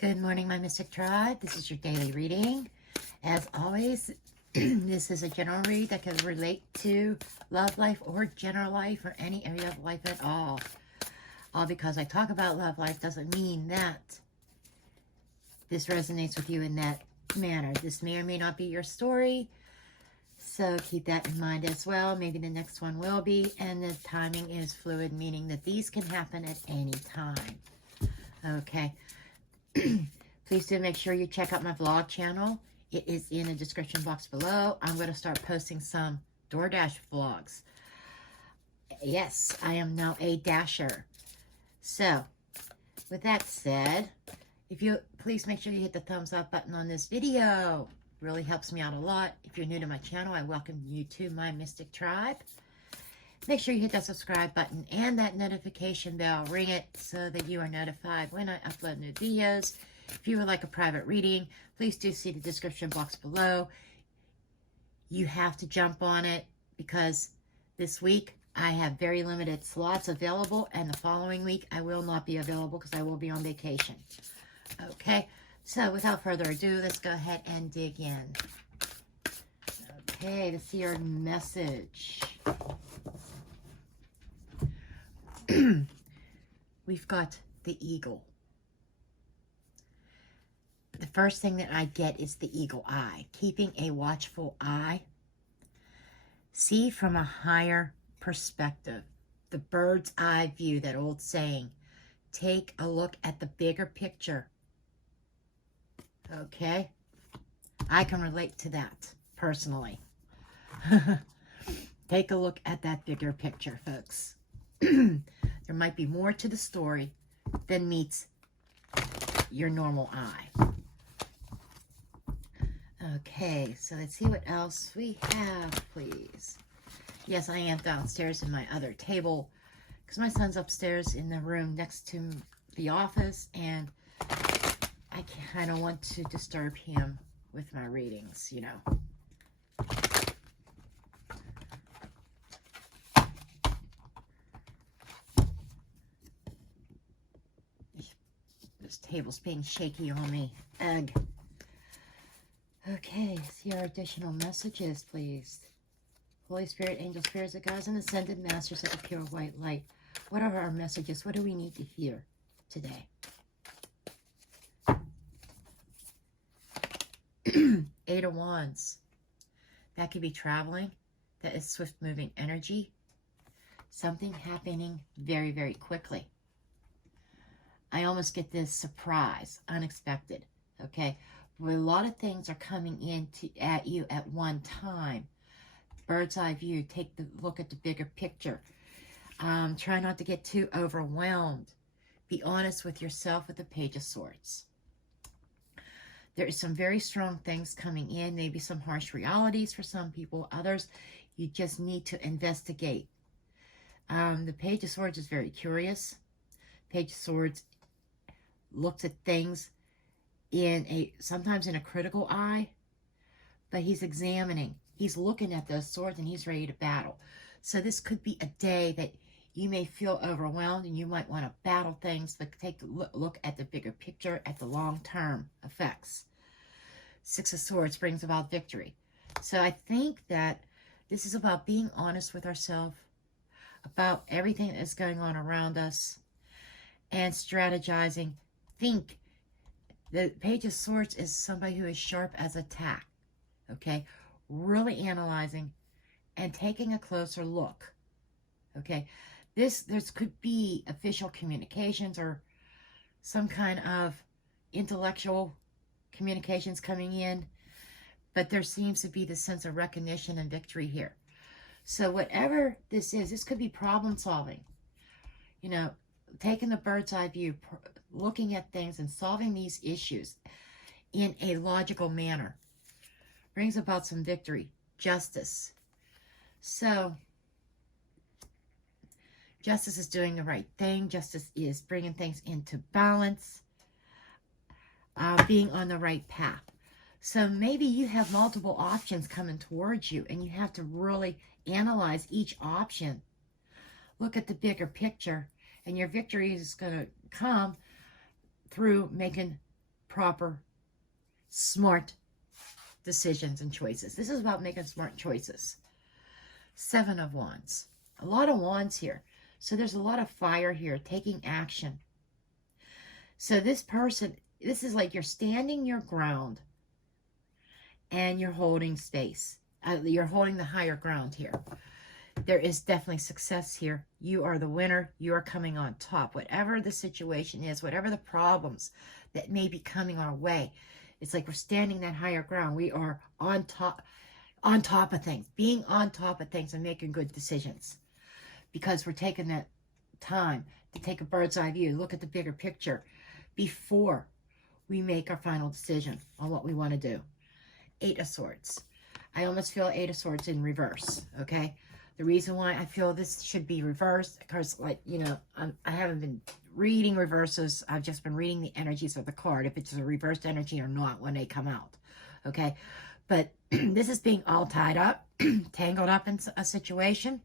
Good morning, my Mystic Tribe. This is your daily reading. As always, this is a general read that can relate to love life or general life or any area of life at all. All because I talk about love life doesn't mean that this resonates with you in that manner. This may or may not be your story, so keep that in mind as well. Maybe the next one will be, and the timing is fluid, meaning that these can happen at any time. Okay. Please do make sure you check out my vlog channel. It is in the description box below. I'm going to start posting some DoorDash vlogs. Yes, I am now a dasher. So, with that said, if you please make sure you hit the thumbs up button on this video. It really helps me out a lot. If you're new to my channel, I welcome you to my Mystic Tribe. Make sure you hit that subscribe button and that notification bell. Ring it so that you are notified when I upload new videos. If you would like a private reading, please do see the description box below. You have to jump on it because this week I have very limited slots available, and the following week I will not be available because I will be on vacation. Okay, so without further ado, let's go ahead and dig in. Okay, let's see your message. We've got the eagle. The first thing that I get is the eagle eye, keeping a watchful eye. See from a higher perspective, the bird's eye view, that old saying. Take a look at the bigger picture. Okay? I can relate to that personally. Take a look at that bigger picture, folks. There might be more to the story than meets your normal eye. Okay, so let's see what else we have, please. Yes, I am downstairs in my other table because my son's upstairs in the room next to the office, and I kind of want to disturb him with my readings, you know. This table's being shaky on me. Ugh. Okay, see our additional messages, please. Holy Spirit, angel spirits of guides, and ascended masters of the pure white light. What are our messages? What do we need to hear today? Eight of Wands. That could be traveling. That is swift-moving energy. Something happening very, very quickly. I almost get this surprise, unexpected, okay? Where a lot of things are coming in at you at one time. Bird's eye view, take the look at the bigger picture. Try not to get too overwhelmed. Be honest with yourself with the Page of Swords. There is some very strong things coming in, maybe some harsh realities for some people. Others, you just need to investigate. The Page of Swords is very curious. Page of Swords looks at things sometimes in a critical eye, but he's examining. He's looking at those swords and he's ready to battle. So this could be a day that you may feel overwhelmed and you might want to battle things, but take a look at the bigger picture, at the long-term effects. Six of Swords brings about victory. So I think that this is about being honest with ourselves, about everything that is going on around us, and strategizing. Think. The Page of Swords is somebody who is sharp as a tack, okay? Really analyzing and taking a closer look, okay? There could be official communications or some kind of intellectual communications coming in, but there seems to be the sense of recognition and victory here. So whatever this is, this could be problem solving, you know, taking the bird's eye view, looking at things and solving these issues in a logical manner. Brings about some victory, justice. So, justice is doing the right thing. Justice is bringing things into balance, being on the right path. So maybe you have multiple options coming towards you, and you have to really analyze each option. Look at the bigger picture, and your victory is going to come through making proper, smart decisions and choices. This is about making smart choices. 7 of Wands. A lot of wands here. So there's a lot of fire here, taking action. So this person, this is like you're standing your ground and you're holding space. You're holding the higher ground here. There is definitely success here. You are the winner. You are coming on top. Whatever the situation is, whatever the problems that may be coming our way, it's like we're standing that higher ground. We are on top of things, being on top of things and making good decisions, because we're taking that time to take a bird's eye view, look at the bigger picture before we make our final decision on what we want to do. 8 of Swords. I almost feel 8 of Swords in reverse, okay? The reason why I feel this should be reversed, because, like, you know, I haven't been reading reverses. I've just been reading the energies of the card, if it's a reversed energy or not when they come out, okay? But this is being all tied up, tangled up in a situation.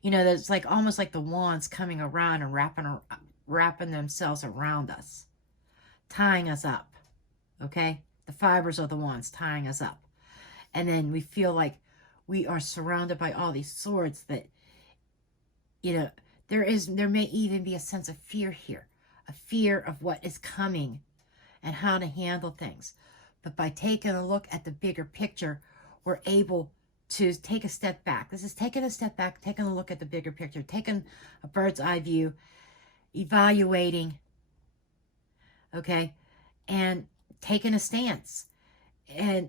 You know, there's like almost like the wands coming around and wrapping themselves around us, tying us up, okay? The fibers of the wands tying us up. And then we feel like we are surrounded by all these swords that, you know, there may even be a sense of fear here, a fear of what is coming and how to handle things. But by taking a look at the bigger picture, we're able to take a step back. This is taking a step back, taking a look at the bigger picture, taking a bird's eye view, evaluating, okay, and taking a stance. And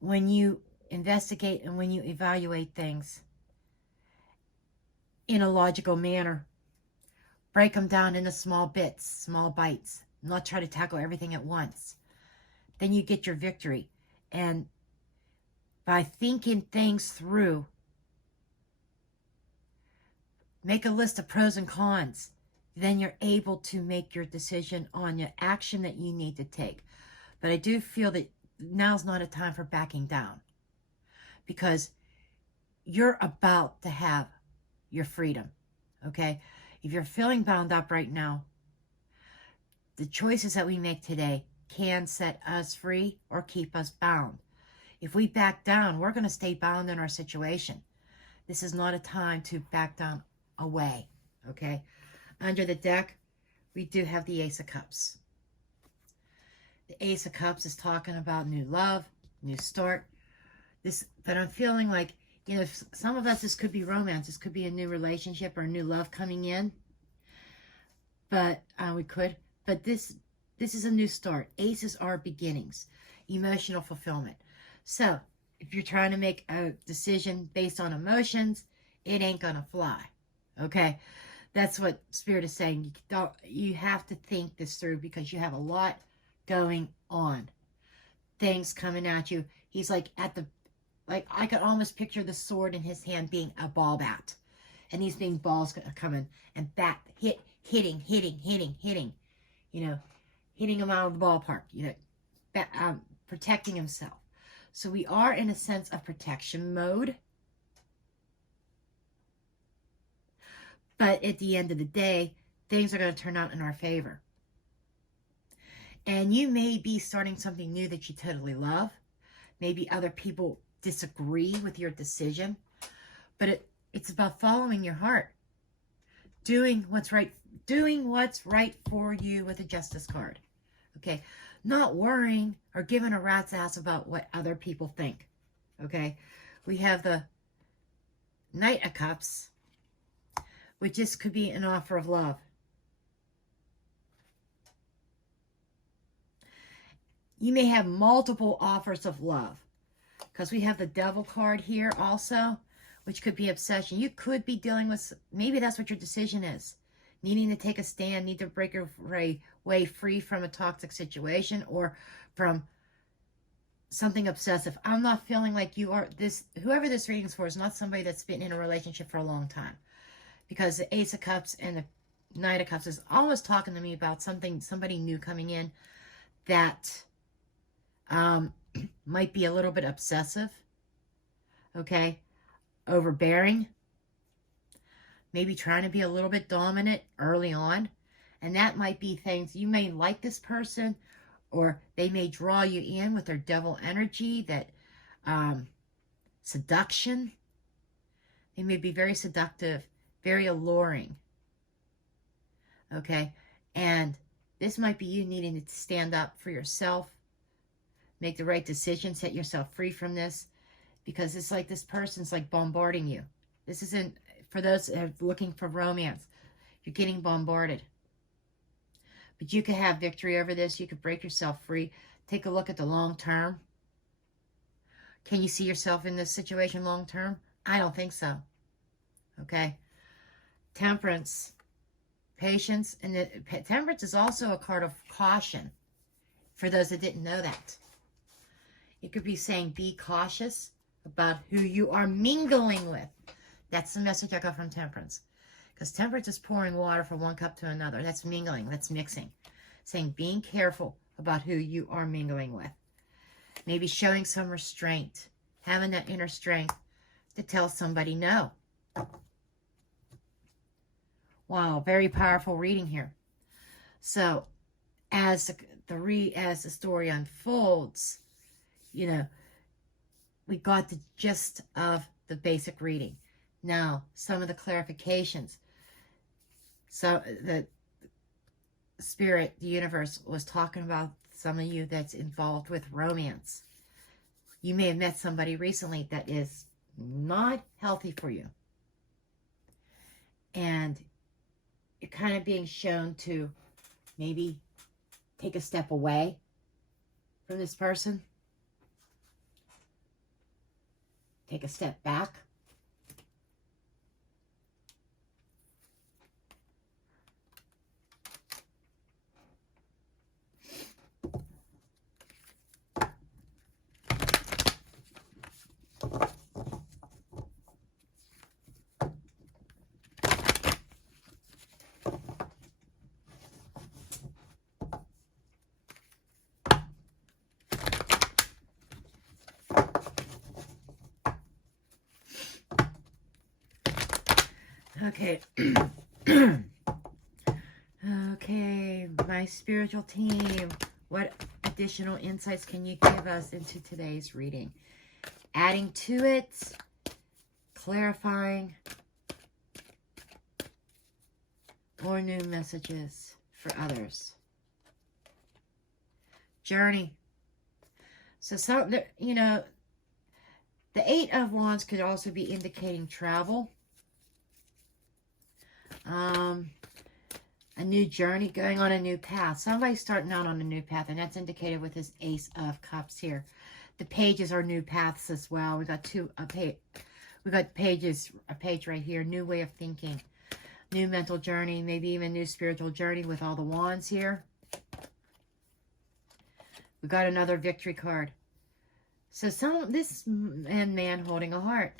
when you investigate and when you evaluate things in a logical manner, break them down into small bits, small bites, not try to tackle everything at once, then you get your victory. And by thinking things through, make a list of pros and cons, then you're able to make your decision on your action that you need to take. But I do feel that now's not a time for backing down, because you're about to have your freedom, okay? If you're feeling bound up right now, the choices that we make today can set us free or keep us bound. If we back down, we're going to stay bound in our situation. This is not a time to back down away, okay? Under the deck, we do have the Ace of Cups. The Ace of Cups is talking about new love, new start. But I'm feeling like, you know, some of us, this could be romance. This could be a new relationship or a new love coming in. But this is a new start. Aces are beginnings, emotional fulfillment. So if you're trying to make a decision based on emotions, it ain't gonna fly, okay? That's what Spirit is saying. You have to think this through, because you have a lot going on. Things coming at you. He's like I could almost picture the sword in his hand being a ball bat. And these being balls coming and hitting, you know, hitting him out of the ballpark, you know, protecting himself. So we are in a sense of protection mode. But at the end of the day, things are going to turn out in our favor. And you may be starting something new that you totally love. Maybe other people disagree with your decision. But it's about following your heart. Doing what's right for you with the Justice card. Okay? Not worrying or giving a rat's ass about what other people think. Okay? We have the Knight of Cups, which just could be an offer of love. You may have multiple offers of love, because we have the Devil card here also, which could be obsession. You could be dealing with, maybe that's what your decision is. Needing to take a stand, need to break your way free from a toxic situation or from something obsessive. I'm not feeling like you are whoever this reading's for is not somebody that's been in a relationship for a long time. Because the Ace of Cups and the Knight of Cups is almost talking to me about somebody new coming in that might be a little bit obsessive, okay, overbearing, maybe trying to be a little bit dominant early on, And that might be things, you may like this person, or they may draw you in with their devil energy, that seduction. They may be very seductive, very alluring. Okay? And this might be you needing to stand up for yourself, make the right decision, set yourself free from this, because it's like this person's like bombarding you. This isn't, for those that are looking for romance, you're getting bombarded. But you could have victory over this. You could break yourself free. Take a look at the long term. Can you see yourself in this situation long term? I don't think so. Okay? Temperance, patience, and temperance is also a card of caution, for those that didn't know that. It could be saying be cautious about who you are mingling with. That's the message I got from temperance. Because temperance is pouring water from one cup to another. That's mingling. That's mixing. Saying being careful about who you are mingling with. Maybe showing some restraint. Having that inner strength to tell somebody no. Wow, very powerful reading here. So, as the story unfolds, you know, we got the gist of the basic reading. Now, some of the clarifications. So, the spirit, the universe, was talking about some of you that's involved with romance. You may have met somebody recently that is not healthy for you. And you're kind of being shown to maybe take a step away from this person. Take a step back. Okay. Okay, my spiritual team, what additional insights can you give us into today's reading? Adding to it, clarifying, or new messages for others. Journey. So some, you know, the Eight of Wands could also be indicating travel. A new journey, going on a new path. Somebody's starting out on a new path, and that's indicated with this Ace of Cups here. The pages are new paths as well. We got we got pages, a page right here, new way of thinking, new mental journey, maybe even new spiritual journey with all the wands here. We got another victory card. So this man holding a heart.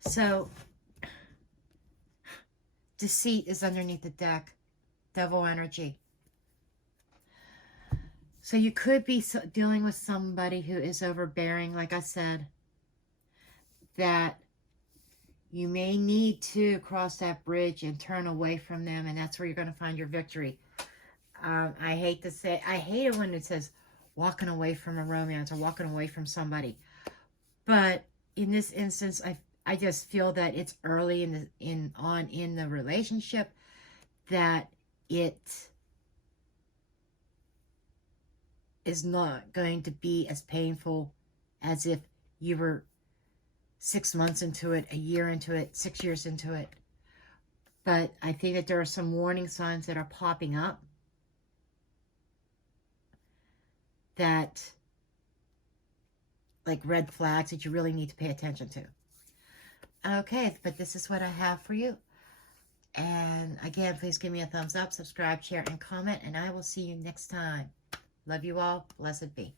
So deceit is underneath the deck. Devil energy. So you could be dealing with somebody who is overbearing, like I said, that you may need to cross that bridge and turn away from them, and that's where you're going to find your victory. I hate to say, I hate it when it says walking away from a romance or walking away from somebody. But in this instance, I just feel that it's early in the relationship, that it is not going to be as painful as if you were 6 months into it, a year into it, 6 years into it. But I think that there are some warning signs that are popping up that, like red flags that you really need to pay attention to. Okay, but this is what I have for you. And again, please give me a thumbs up, subscribe, share, and comment, and I will see you next time. Love you all. Blessed be.